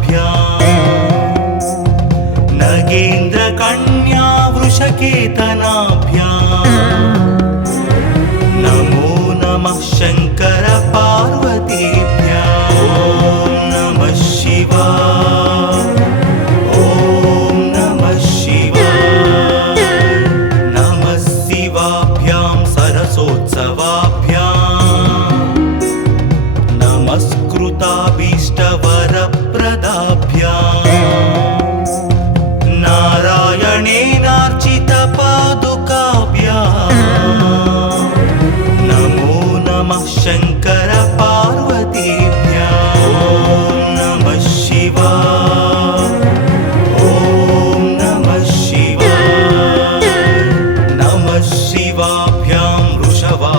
परस्पराश्लिष्टवपुर्धराभ्याम् नगेन्द्रकन्या वृषकेतनाभ्याम् नमो नमः शङ्कर पार्वतीभ्याम् ॐ नमः शिवाय ॐ नमः शिवाय नमः शिवाभ्यां सरसोत्सवाभ्याम् नमस्कृताभीष्टवरप्रदाभ्याम् नारायणेनार्चितपादुकाभ्याम् नमो नमः शङ्कर पार्वतीभ्याम् ॐ नमः शिवाय ॐ नमः शिवाय नमः शिवाभ्यां वृषवाहनाभ्याम्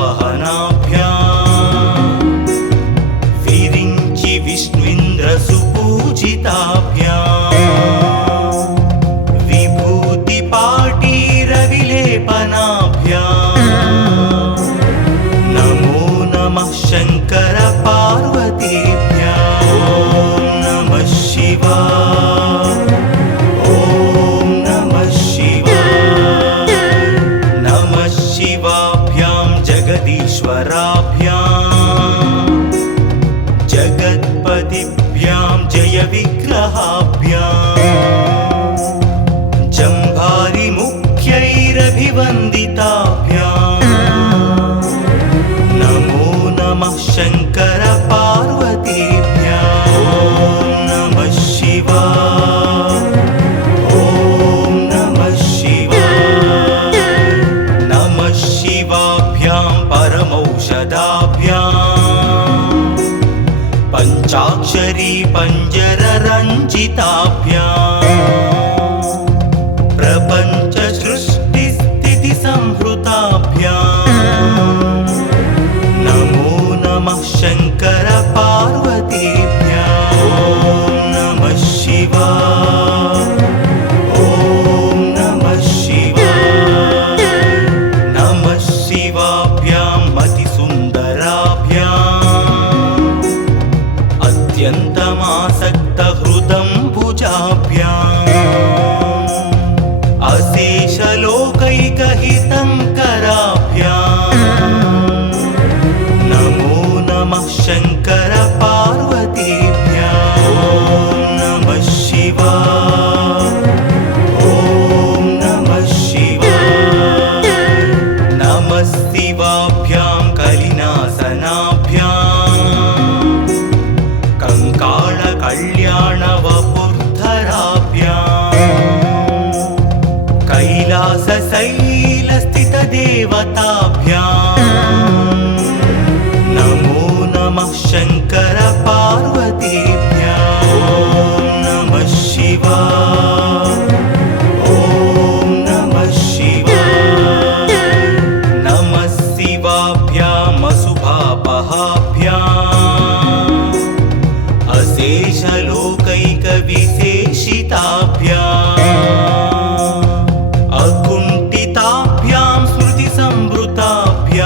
विरिञ्चि विष्णुइन्द्रसुपूजिताभ्याम् विभूतिपाटीरविलेपनाभ्याम् नमो नमः शङ्कर पार्वतीभ्याम् ॐ नमः शिवाय ॐ नमः शिवाय नमः शिवाभ्यां जगदीश्वराभ्याम् जगत्पतिभ्यां जयविग्रहाभ्याम् जम्भारिमुख्यैरभिवन्दिताभ्याम् नमो नमः शङ्कर पार्वतीभ्याम् ॐ नमः शिवाय ॐ नमः शिवाय नमः शिवाभ्यां परमौषधाभ्याम् पञ्चाक्षरी पञ्जररञ्जिताभ्याम् प्रपञ्च सृष्टिस्थितिसंहृताभ्याम् नमो नमः शङ्कर पार्वतीभ्याम् ॐ नमः शिवाय ॐ नमः शिवाय नमः शिवाभ्यां मतिसुन्दराभ्याम् अत्यन्तमासक्तहृदम्बुजाभ्याम् अशेषलोकैकहितङ्कराभ्याम् नमो नमः शङ्कर पार्वतीभ्याम् ॐ नमः शिवाय ॐ नमः शिवाय नमः शिवाभ्यां कलिनासनाभ्याम् कङ्काळकल्याणवपुर्धराभ्याम् कैलासशैलस्थितदेवताभ्याम् नमो नमः शङ्कर पार्वतीभ्याम् ॐ नमः शिवाय ॐ नमः शिवाय नमः शिवाभ्याम् अशुभापहाभ्याम् अशेषलोकैकविशेषिताभ्याम् अकुण्ठिताभ्यां स्मृतिसंवृताभ्याम्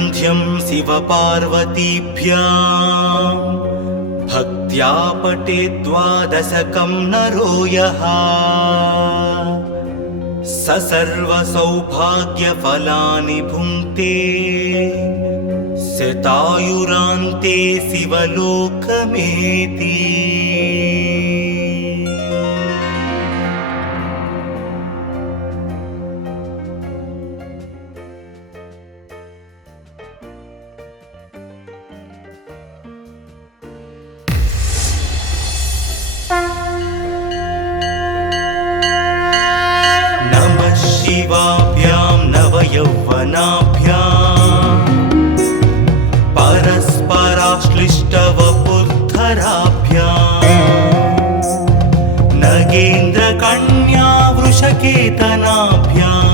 सन्ध्यं शिवपार्वतीभ्यां भक्त्या पठेत् द्वादशकं नरो यः स सर्वसौभाग्यफलानि भुङ्क्ते शतायुरान्ते शिवलोकमेति। नमः शिवाभ्यां नवयौवनाभ्याम् परस्पराश्लिष्टवपुर्धराभ्याम् नगेन्द्रकन्या वृषकेतनाभ्याम्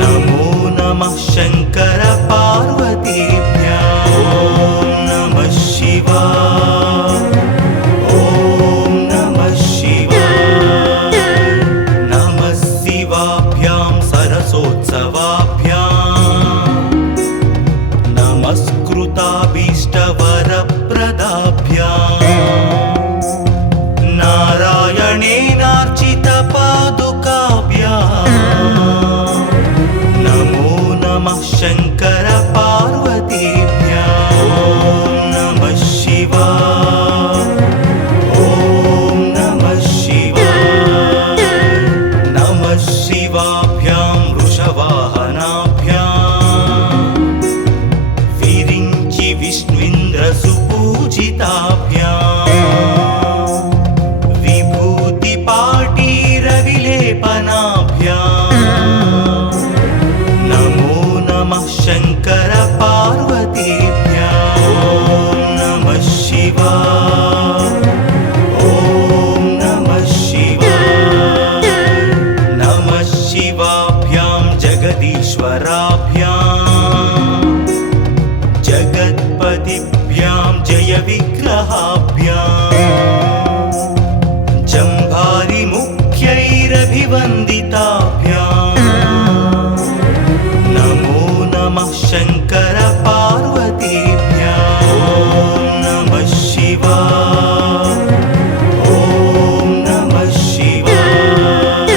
नमो नमः शङ्कर पार्वतीभ्याम्। ॐ नमः शिवाय, ॐ नमः शिवाय। नमः शिवाभ्यां सरसोत्सवाभ्याम् नमस्कृताभीष्टवरप्रदाभ्याम् नारायणेनार्चितपादुकाभ्याम् नमो नमः शङ्कर पार्वतीभ्याम्। ॐ नमः शिवाय, ॐ नमः शिवाय। नमः शिवाभ्यां वृषवाहनाभ्याम् विरिञ्चि विष्णुन्द्रसुपूजिताभ्याम् विभूतिपाटीरविलेपनाभ्याम् नमो नमः शङ्कर पार्वतीभ्याम्। ॐ नमः शिवाय, ॐ नमः शिवाय। नमः शिवाभ्यां जगदीश्वराभ्याम् जगत्पतिभ्यां जयविग्रहाभ्याम् जम्भारिमुख्यैरभिवन्दिताभ्याम् नमो नमः शङ्कर पार्वतीभ्याम्। ॐ नमः शिवाय, ॐ नमः शिवाय।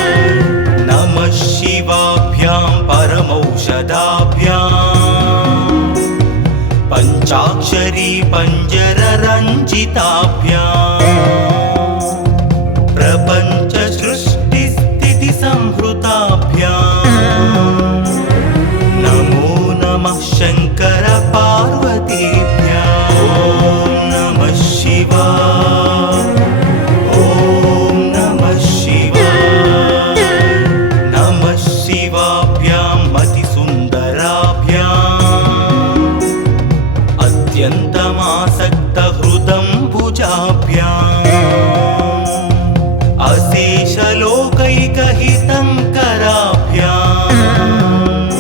नमः शिवाभ्यां परमौषधाभ्याम् पञ्चाक्षरी पञ्जररञ्जिताभ्याम् प्रपञ्च सृष्टिस्थितिसंहृताभ्याम् नमो नमः शङ्कर पार्वतीभ्याम्। ॐ नमः शिवाय, ॐ नमः शिवाय। नमः शिवाभ्यां मतिसुन्दराभ्याम् अत्यन्तमासक्तहृदम्बुजाभ्याम् अशेषलोकैकहितङ्कराभ्याम्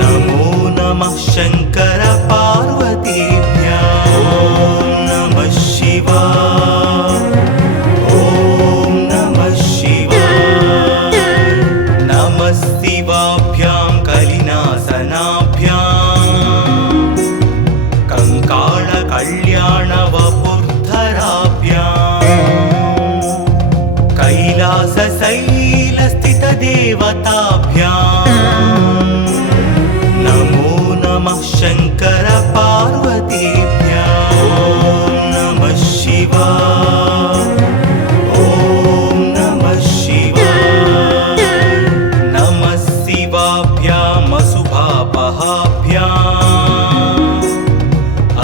नमो नमः शङ्कर पार्वतीभ्याम्। ॐ नमः शिवाय, ॐ नमः शिवाय। नमः शिवाभ्यां कलिनासनाभ्याम् कङ्काळकल्याणवपुर्धराभ्याम् कैलासशैलस्थितदेवताभ्याम् नमो नमः शङ्कर पार्वतीभ्याम्। ॐ नमः शिवाय, ॐ नमः शिवाय। नमः शिवाभ्याम् अशुभापहाभ्याम्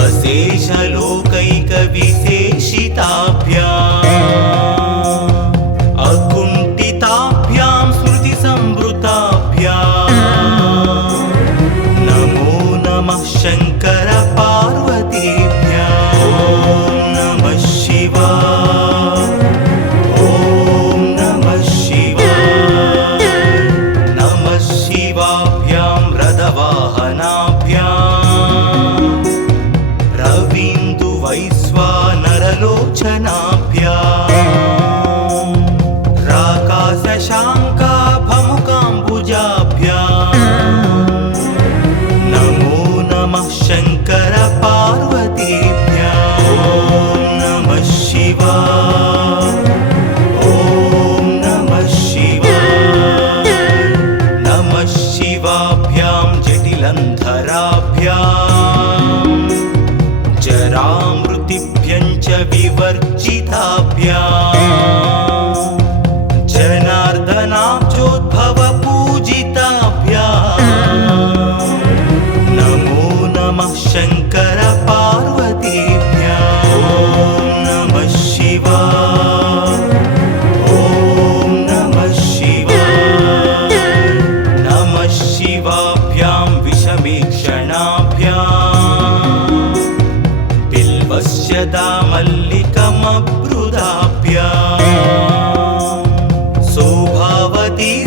अशेषलोकैकविशेषिताभ्याम् अकुण्ठिताभ्यां स्मृतिसंवृताभ्याम् नमो नमः शङ्कर पार्वतीभ्याम्। ॐ नमः शिवाय, ॐ नमः शिवाय। नमः शिवाभ्यां रथवाहनाभ्याम् रवीन्दुवैश्वानरलोचनाभ्याम् राकाशशाङ्काभमुकाम्बुजाभ्याम्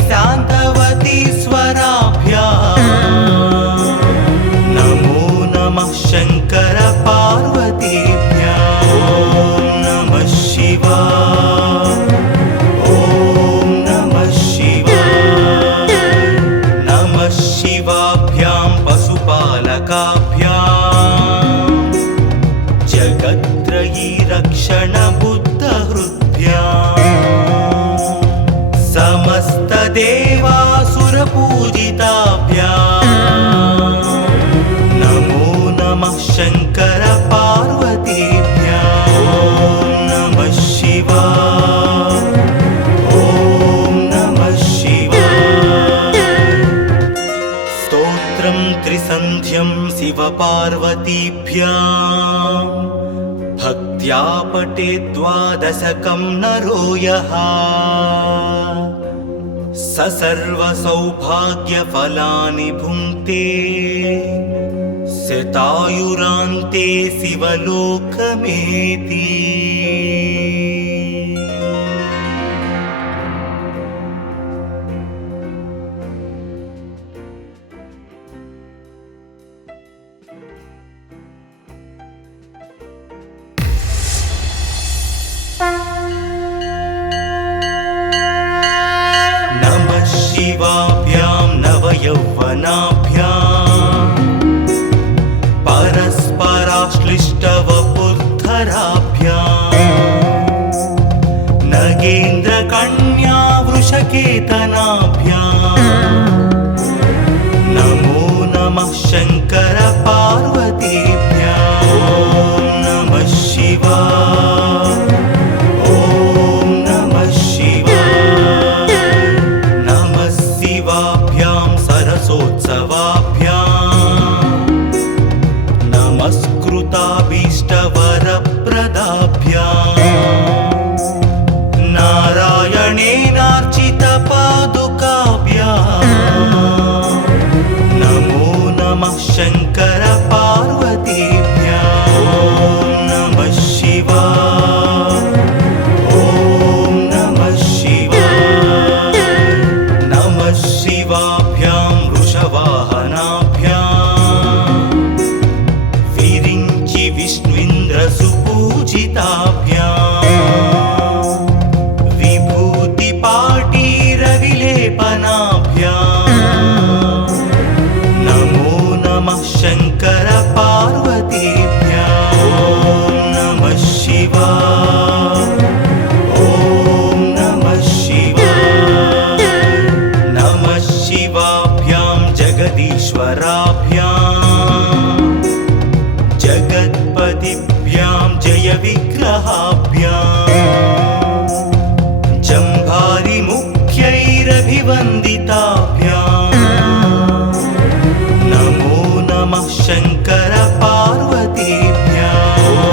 शान्तवती स्वराभ्याम् नमो नमः शङ्कर पार्वतीभ्याम् ॐ नमः शिवाय ॐ नमः शिवाय नमः शिवाभ्यां पशुपालकाभ्याम् जगत्त्रयी रक्षण बुद्धहृद्भ्याम् समस्तदेवासुरपूजिताभ्याम् नमो नमः शङ्कर पार्वतीभ्याम् ॐ नमः शिवाय ॐ नमः शिवाय स्तोत्रं त्रिसन्ध्यं शिवपार्वतीभ्याम् भक्त्या पठेत् द्वादशकं नरो यः स सर्वसौभाग्यफलानि भुङ्क्ते शतायुरान्ते शिवलोकमेति नमः शिवाभ्यां नवयौवनाभ्याम् परस्पराश्लिष्टवपुर्धराभ्याम् नगेन्द्रकन्या वृषकेतनाभ्याम् नमो नमः शङ्कर पार्वतीभ्याम् ॐ नमः शिवाय ॐ नमः शिवाय नमः शिवाभ्यां सरसोत्सवाभ्याम् नमस्कृताभीष्टवरप्रदाभ्याम् नारायणेनार्चितपादुकाभ्याम् नमो नमः शङ्कर पार्वतीभ्याम् ॐ नमः शिवाय ॐ नमः शिवाय नमः शिवाभ्यां वृषवाहनाभ्याम् विरिञ्चि विष्णुन्द्रसुपूजिताभ्याम् विभूतिपाटीरविलेपनाभ्याम् नमो नमः शङ्कर पार्वतीभ्याम् ॐ नमः शिवाय ॐ नमः शिवाय नमः शिवाभ्यां जगदीश्वराभ्याम् जगत्पतिभ्यां जयविग्रहाभ्याम् जम्भारिमुख्यैरभिवन्दिताभ्याम् नमो नमः शङ्कर पार्वतीभ्याम् ॐ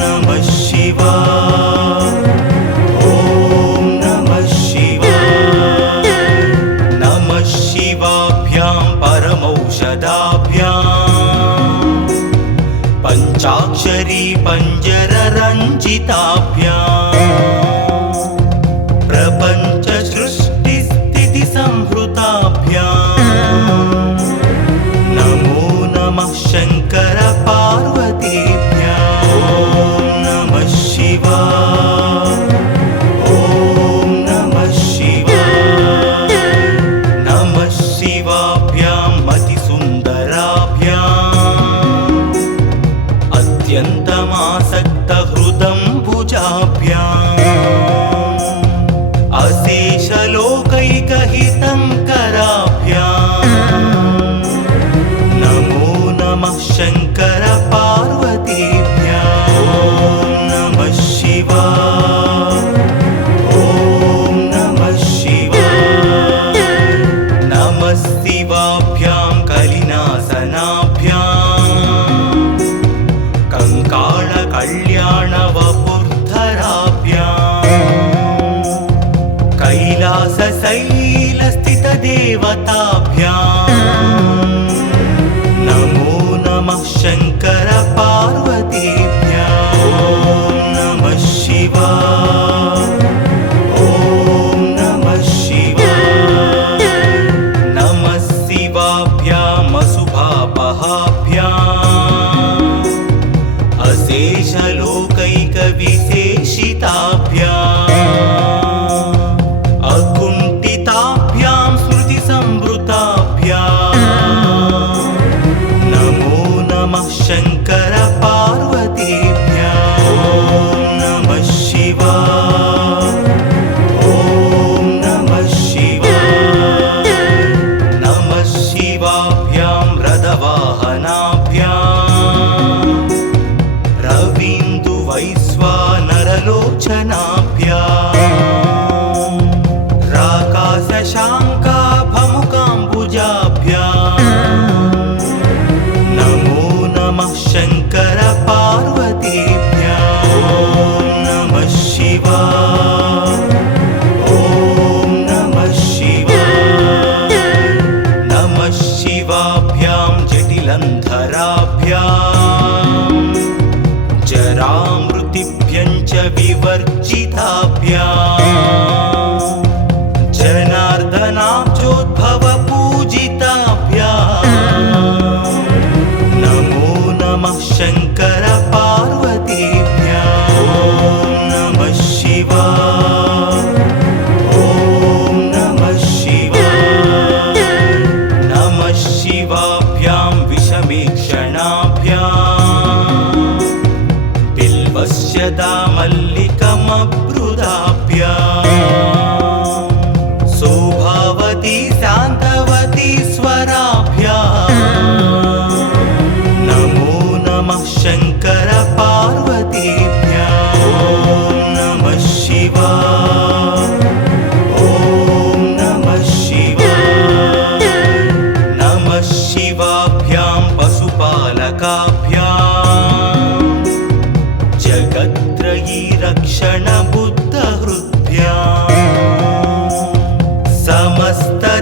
नमः शिवाय ॐ नमः शिवाय नमः शिवाभ्यां परमौषधाभ्याम् पञ्चाक्षरी पञ्जररञ्जिताभ्याम् प्रपञ्चसृष्टिस्थितिसंहृताभ्याम् नमो नमः शङ्कर पार्वतीभ्याम् ॐ नमः शिवाय ॐ नमः शिवाय नमः शिवाभ्यां मतिसुन्दराभ्याम् अत्यन्तमासक्तहृदम्बुजाभ्याम् अशेषलोकैकहितङ्कराभ्याम् नमो नमः शङ्कर पार्वतीभ्याम् ॐ नमः शिवाय ॐ नमः शिवाय नमः शिवाभ्यां कलिनासनाभ्याम् कङ्काळकल्याणवपुर्धराभ्याम् कैलासशैलस्थितदेवताभ्याम् नमो नमः शङ्कर पार्वतीभ्याम् ॐ नमः शिवाय ॐ नमः शिवाय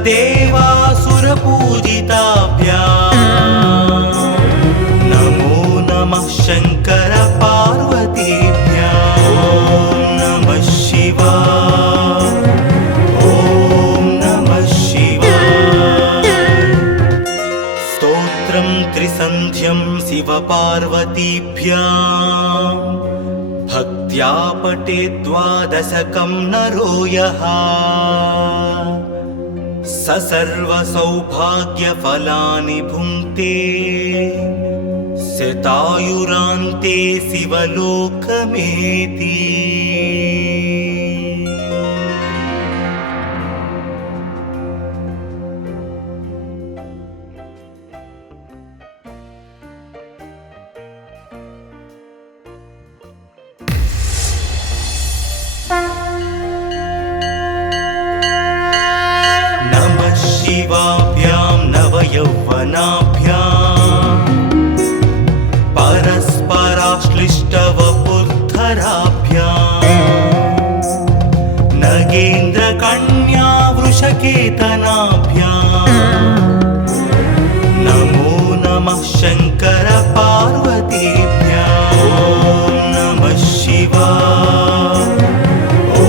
देवासुरपूजिताभ्याम् नमो नमः शङ्कर पार्वतीभ्याम् ॐ नमः शिवाय ॐ नमः शिवाय स्तोत्रं त्रिसन्ध्यं शिवपार्वतीभ्याम् भक्त्या पठेत् द्वादशकं नरो यः स सर्वसौभाग्यफलानि भुङ्क्ते शतायुरान्ते शिवलोकमेति नमः शिवाभ्यां नवयौवनाभ्याम् परस्पराश्लिष्टवपुर्धराभ्याम् नगेन्द्रकन्या वृषकेतनाभ्याम् नमो नमः शङ्कर पार्वतीभ्याम् ॐ नमः शिवाय ॐ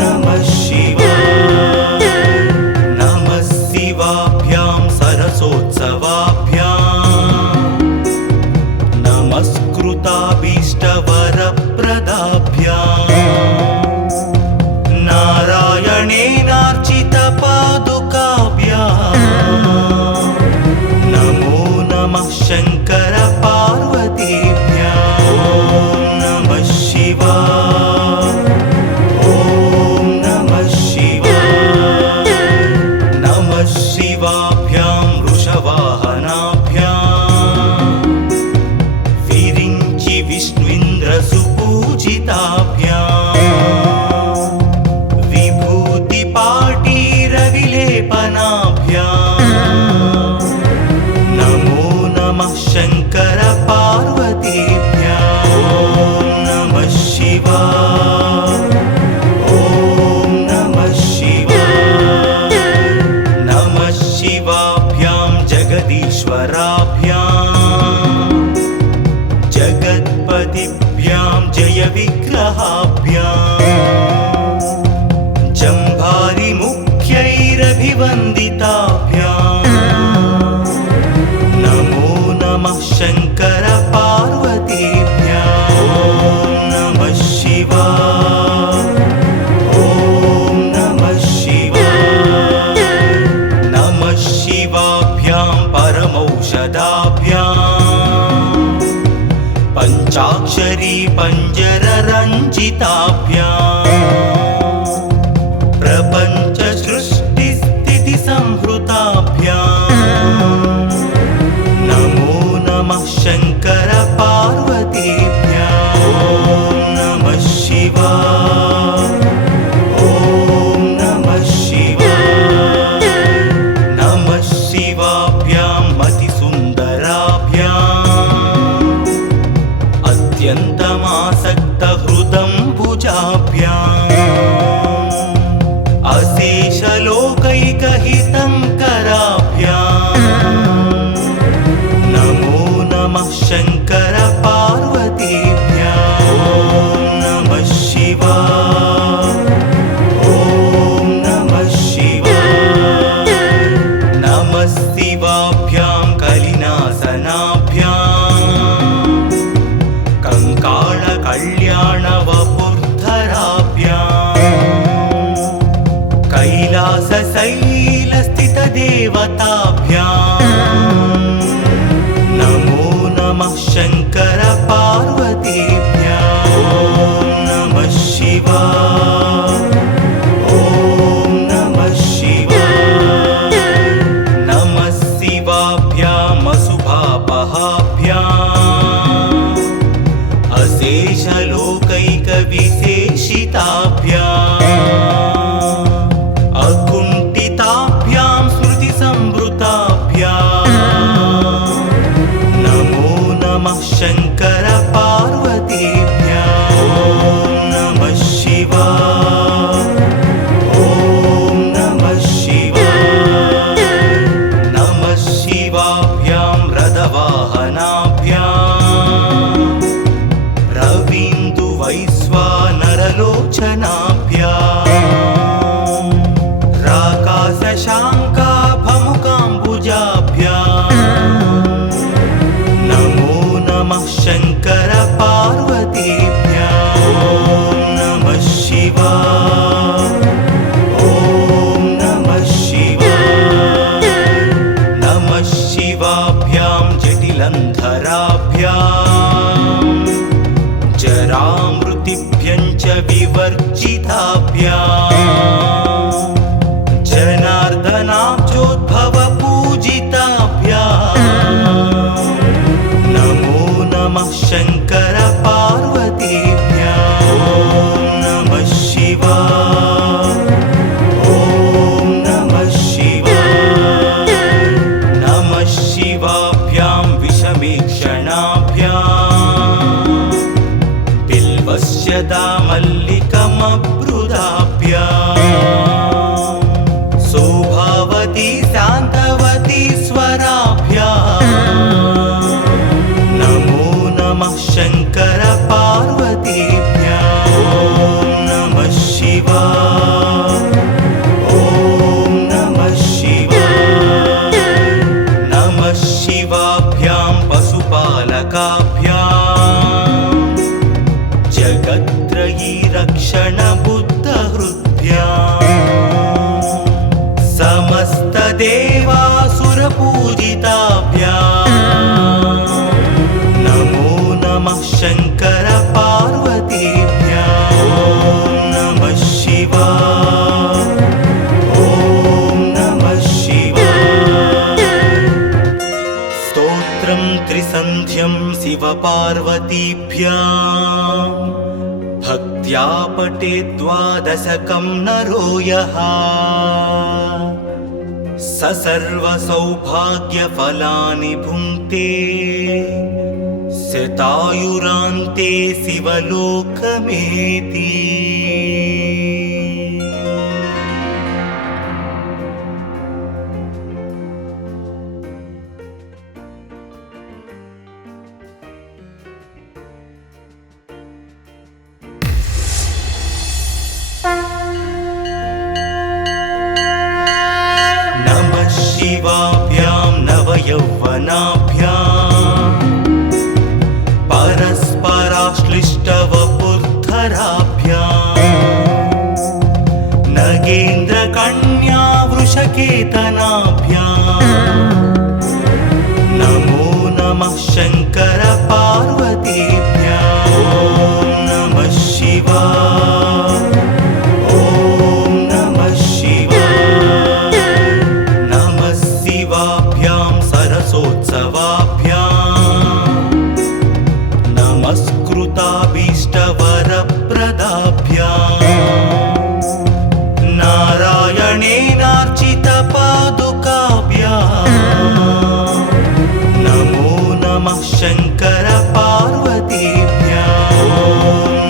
नमः शिवाय नमः शिवाभ्यां सरसोत्सवाभ्याम् नमस्कृताभीष्टवरप्रदाभ्याम् नारायणेनार्चितपादुकाभ्याम् नमो नमः शङ्कर पार्वतीभ्याम् ॐ नमः शिवाय ॐ नमः शिवाय नमः शिवाभ्यां वृषवाहनाभ्याम् विरिञ्चि विष्णुन्द्रसुपूजिताभ्याम् विभूतिपाटीरविलेपनाभ्याम् नमो नमः शङ्कर पार्वतीभ्याम् ॐ नमः शिवाय ॐ नमः शिवाय नमः शिवाभ्यां जगदीश्वराभ्याम् जगत्पतिभ्यां जयविग्रहाभ्याम् जम्भारिमुख्यैरभिवन्दिताभ्याम् नमो नमः शङ्कर पार्वतीभ्याम् ॐ नमः शिवाय ॐ नमः शिवाय नमः शिवाभ्यां परमौषधाभ्याम् पञ्चाक्षरी पञ्जररञ्जिताभ्याम् प्रपञ्च सृष्टिस्थितिसंहृताभ्याम् नमो नमः शङ्कर पार्वतीभ्याम् ॐ नमः शिवाय ॐ नमः शिवाय नमः शिवाभ्यां मतिसुन्दराभ्याम् अत्यन्तमासक्तहृदम्बुजाभ्याम् अशेषलोकैकहितङ्कराभ्याम् नमो नमः शङ्कर पार्वतीभ्याम् ॐ नमः शिवाय ॐ नमः शिवाय नमः शिवाभ्यां कलिनासनाभ्याम् कङ्काळकल्याणवपुर्धराभ्याम् कैलासशैलस्थितदेवताभ्याम् नमो नमः शङ्कर पार्वतीभ्याम् ॐ नमः शिवाय ॐ नमः शिवाय नमः शिवाभ्याम् अशुभापहाभ्याम् अशेषलोकैकविशेषिताभ्याम् अकुण्ठिताभ्यां स्मृतिसंवृताभ्याम् शान्तवती शान्तवती स्वराभ्याम् नमो नमः शङ्कर पार्वतीभ्याम् ॐ नमः शिवाय ॐ नमः शिवाय नमः शिवाभ्यां पशुपालकाभ्याम् जगत्त्रयी रक्षण बुद्धहृद्भ्याम् समस्तदेवासुरपूजिताभ्याम् नमो नमः शङ्कर पार्वतीभ्याम् ॐ नमः शिवाय ॐ नमः शिवाय स्तोत्रं त्रिसन्ध्यं शिवपार्वतीभ्याम् भक्त्या पठेत् द्वादशकं नरो यः स सर्वसौभाग्यफलानि भुङ्क्ते शतायुरान्ते शिवलोकमेति नमः शिवाभ्यां नवयौवनाभ्याम् परस्पराश्लिष्टवपुर्धराभ्याम् नगेन्द्रकन्या वृषकेतनाभ्याम् नमो नमः शङ्कर पार्वतीभ्याम् ॐ नमः शिवाय ॐ नमः शिवाय नमः शिवाभ्यां सरसोत्सवाभ्याम् नमस्कृताभीष्टवरप्रदाभ्याम् नारायणेनार्चितपादुकाभ्याम् नमो नमः शङ्कर पार्वतीभ्याम् ॐ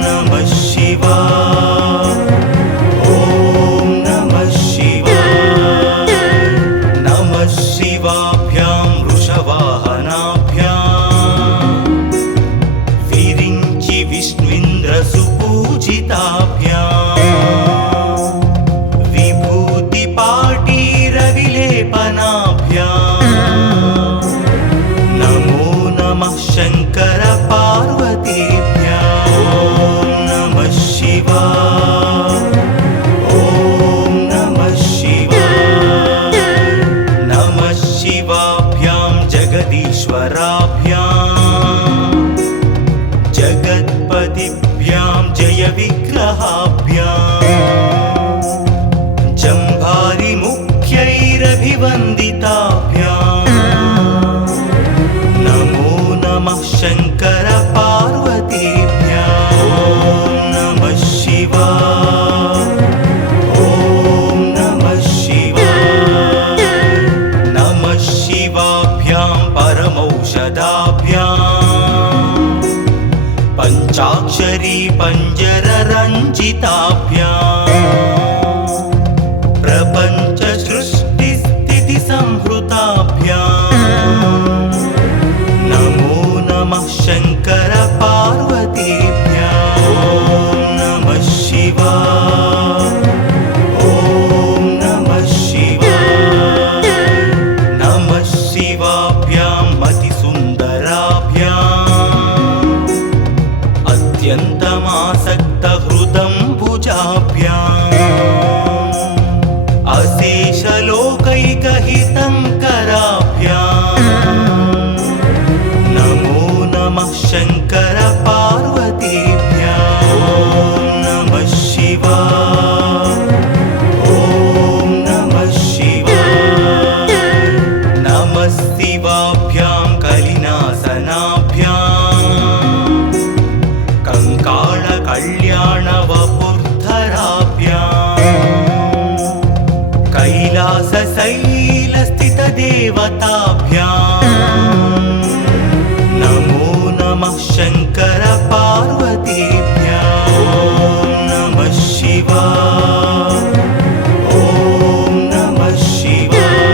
नमः शिवाय ॐ नमः शिवाय नमः शिवाभ्यां वृषवाहनाभ्याम् विरिञ्चि विष्णुइन्द्रसुपूजिताभ्याम् विभूतिपाटीरविलेपनाभ्याम् नमो नमः शङ्कर पार्वतीभ्याम् ॐ नमः शिवाय ॐ नमः शिवाय नमः शिवाभ्यां जगदीश्वराभ्याम् जगत्पतिभ्यां जयविग्रहाभ्याम् जम्भारिमुख्यैरभिवन्दिताभ्याम् नमो नमः शङ्कर पार्वतीभ्याम् ॐ नमः शिवाय ॐ नमः शिवाय नमः शिवाभ्यां परमौषधाभ्याम् पञ्चाक्षरी पञ्जररञ्जिताभ्याम् प्रपञ्च सृष्टिस्थितिसंहृताभ्याम् नमो नमः शङ्कर पार्वतीभ्याम् ॐ नमः शिवाय ॐ नमः शिवाय नमः शिवाभ्यां मतिसुन्दराभ्याम् अत्यन्तमासक्तहृदम्बुजाभ्याम् अशेषलोकैकहितङ्कराभ्याम् नमो नमः शङ्कर पार्वतीभ्याम् ॐ नमः शिवाय ॐ नमः शिवाय नमः शिवाभ्यां कलिनासनाभ्याम् कङ्काळकल्याणवपुर्धराभ्याम् कैलासशैलस्थितदेवताभ्याम् नमो नमः शङ्कर पार्वतीभ्याम् ॐ नमः शिवाय ॐ नमः शिवाय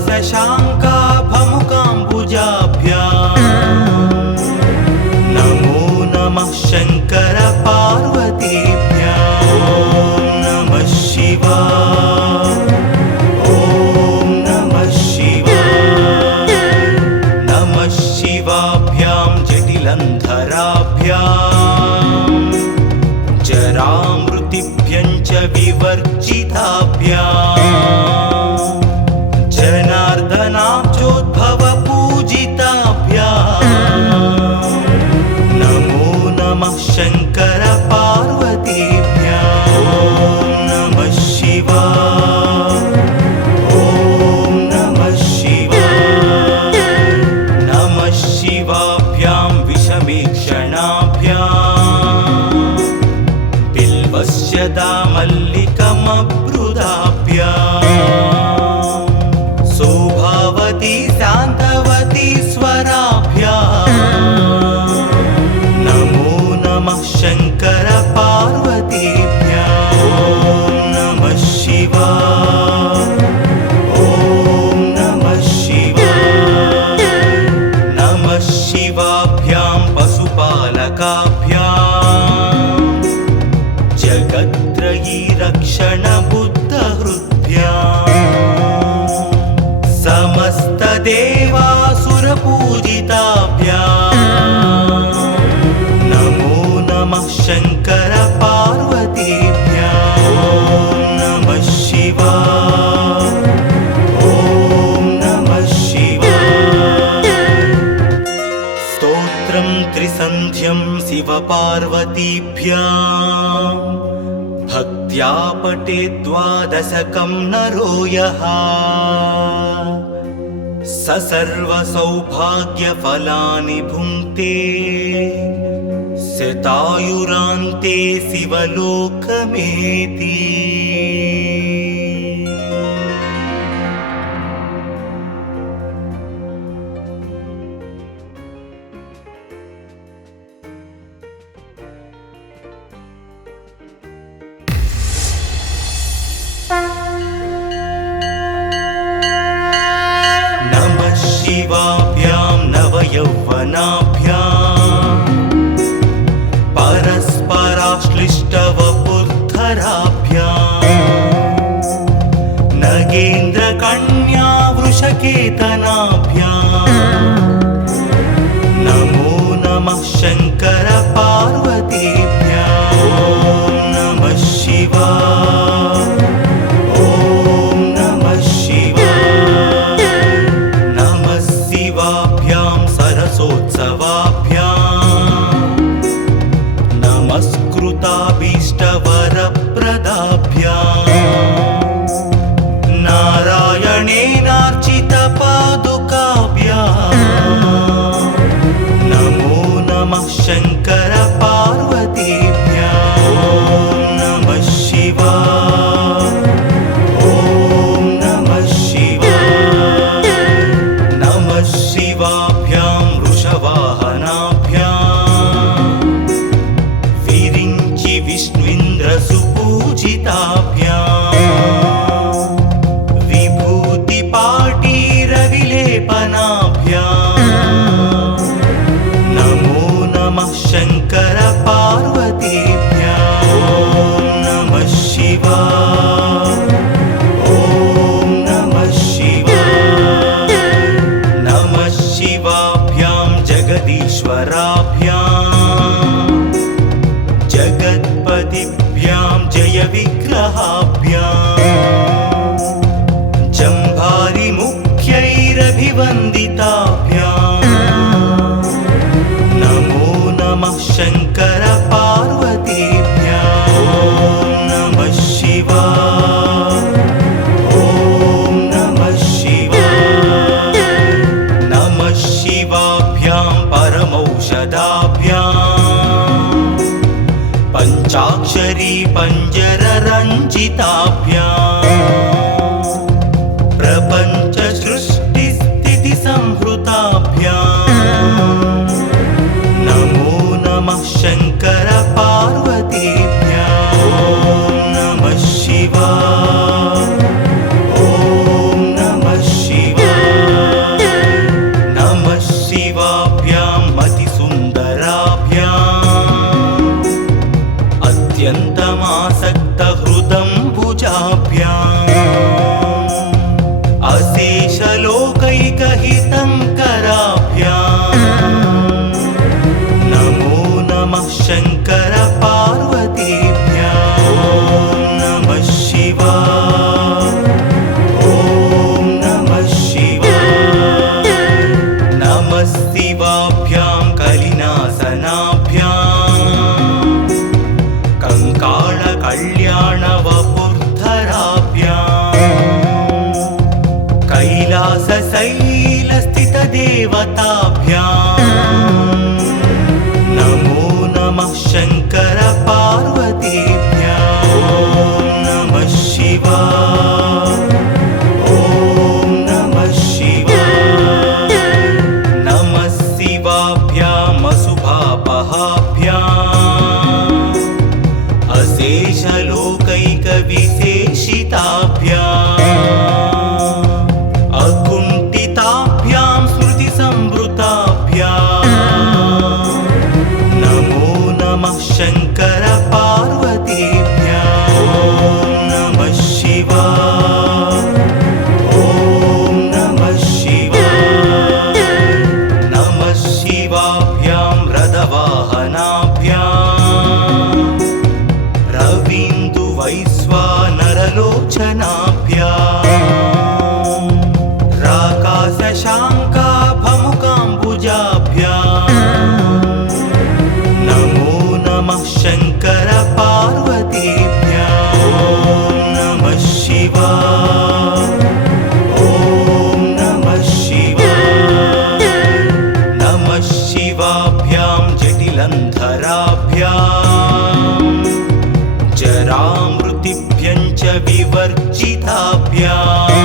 शशाङ्काभमुकाम्बुजाभ्याम् नमो नमः शङ्कर पार्वतीभ्याम् ॐ नमः शिवाय ॐ नमः शिवाय नमः शिवाभ्यां जटिलन्धराभ्याम् जरामृतिभ्यं च विवर्जिताभ्याम् जनार्दनाब्जोद्भवपूजिताभ्याम् नमो नमः शङ्कर पार्वतीभ्याम् ॐ नमः शिवाय ॐ नमः शिवाय नमः शिवाभ्यां विषमीक्षणाभ्याम् बिल्वस्य दामल्लिकमब्रुदाभ्याम् सौभावती शान्तवती स्वराभ्याम् नमो नमः शङ्कर पार्वतीभ्याम् ॐ नमः शिवाय ॐ नमः शिवाय नमः शिवाभ्यां पशुपालकाभ्याम् जगत्त्रयी रक्षणबुद्धहृद्भ्याम् समस्तदेवासुरपूजिताभ्याम् नमो नमः शङ्कर पार्वतीभ्याम् ॐ नमः शिवाय ॐ नमः शिवाय स्तोत्रं त्रिसन्ध्यं शिवपार्वतीभ्याम् भक्त्या पठेद्वादशकं नरो यः स सर्वसौभाग्यफलानि भुङ्क्ते शतायुरान्ते शिवलोकमेति नमः शिवाभ्यां नवयौवनाभ्याम् परस्पराश्लिष्टवपुर्धराभ्याम् नगेन्द्रकन्या वृषकेतनाभ्याम् नमो नमः शङ्कर पार्वतीभ्याम् ॐ नमः शिवाय ॐ नमः शिवाय नमः शिवाभ्यां सरसोत्सवाभ्याम् नमस्कृताभीष्टवरप्रदाभ्याम् नारायणेनार्चितपादुकाभ्याम् नमो नमः शङ्कर पार्वतीभ्याम् ॐ नमः शिवाय ॐ नमः शिवाय नमः शिवाभ्यां वृषवाहनाभ्याम् विरिञ्चि विष्णुन्द्रसुपूजिताभ्याम् विभूतिपाटीरविलेपनाभ्याम् नमो नमः शङ्कर पार्वतीभ्याम् ॐ नमः शिवाय ॐ नमः शिवाय नमः शिवाभ्यां जगदीश्वराभ्याम् जगत्पतिभ्यां जयविग्रहाभ्याम् जम्भारिमुख्यैरभिवन्दिताभ्याम् नमो नमः शङ्कर पार्वतीभ्याम् ॐ नमः शिवाय ॐ नमः शिवाय नमः शिवाभ्यां परमौषधाभ्याम् पञ्चाक्षरी पञ्जररञ्जिताभ्याम् प्रपञ्च सृष्टिस्थितिसंहृताभ्याम् नमो नमः शङ्कर पार्वतीभ्याम् ॐ नमः शिवाय ॐ नमः शिवाय कैलासशैलस्थितदेवताभ्याम् नमो नमः शङ्कर पार्वतीभ्याम् ॐ नमः शिवाय ॐ नमः शिवाय नमः शिवाभ्याम् अशुभापहाभ्याम् अशेषलोकैकविशेषिताभ्याम् अकुण्ठिताभ्यां स्मृतिसंवृताभ्याम् नमो नमः शङ्कर पार्वतीभ्याम् ॐ नमः शिवाय ॐ नमः शिवाय नमः शिवाभ्यां रथवाहनाभ्याम् रवीन्दुवैश्वानरलोचनाभ्याम् राकाशशाङ्काभमुकाम्बुजाभ्याम् नमो नमः शङ्कर पार्वतीभ्याम् ॐ नमः शिवाय ॐ नमः शिवाय नमः शिवाभ्यां जटिलन्धराभ्याम् जरामृतिभ्यं च विवर्जिताभ्याम्